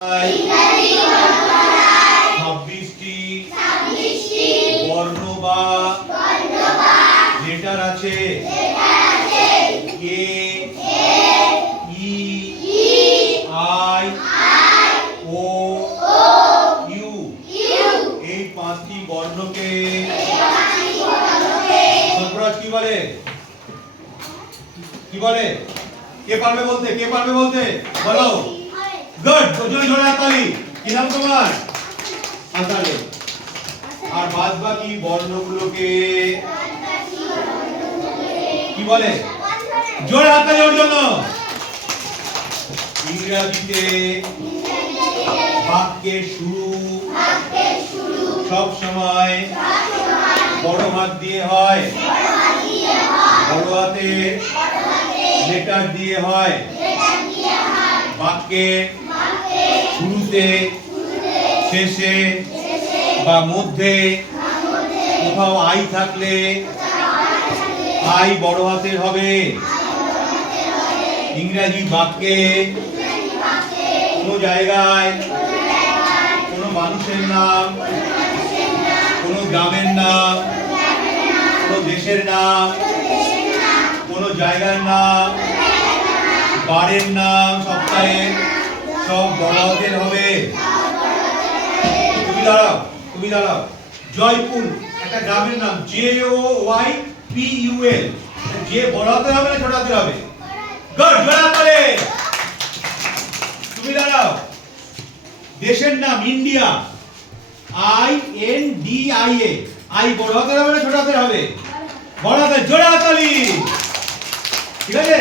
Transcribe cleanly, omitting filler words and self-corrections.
26টি বর্ণ বা লেটার আছে এ ই আই ও ইউ এই পাঁচটি বর্ণকে সর্বরাজ কি বলে কে পারবে বলতে বলো গুড জোরে জোরে হাততালি কি নাম তোমার আসালে আর বাদ বাকি বর্ণগুলোকে কি বলে জোরে হাততালি ওর জন্য ইংরেজিতে বাক্যের শুরু সব সময় বড় হাত দিয়ে হয় বড় হাতে লেটার দিয়ে হয় বাক্যের শুরুতে শেষে বা মধ্যে কোথাও আই থাকলে আই বড় হাতের হবে ইংরেজি বাক্যে কোনো জায়গায় কোনো মানুষের নাম কোনো গ্রামের নাম কোনো দেশের নাম কোনো জায়গার নাম বারের নাম সপ্তাহের সব বড় হাতের হবে তুমি দাঁড়াও জয়পুর একটা গ্রামের নাম JOYPUL যে বড় হাতের হবে না ছোট হাতের হবে গুড জোরে করে তুমি দাঁড়াও দেশের নাম ইন্ডিয়া INDIA আই বড় হাতের হবে না ছোট হাতের হবে বড় হাতের জোরে হাততালি ঠিক আছে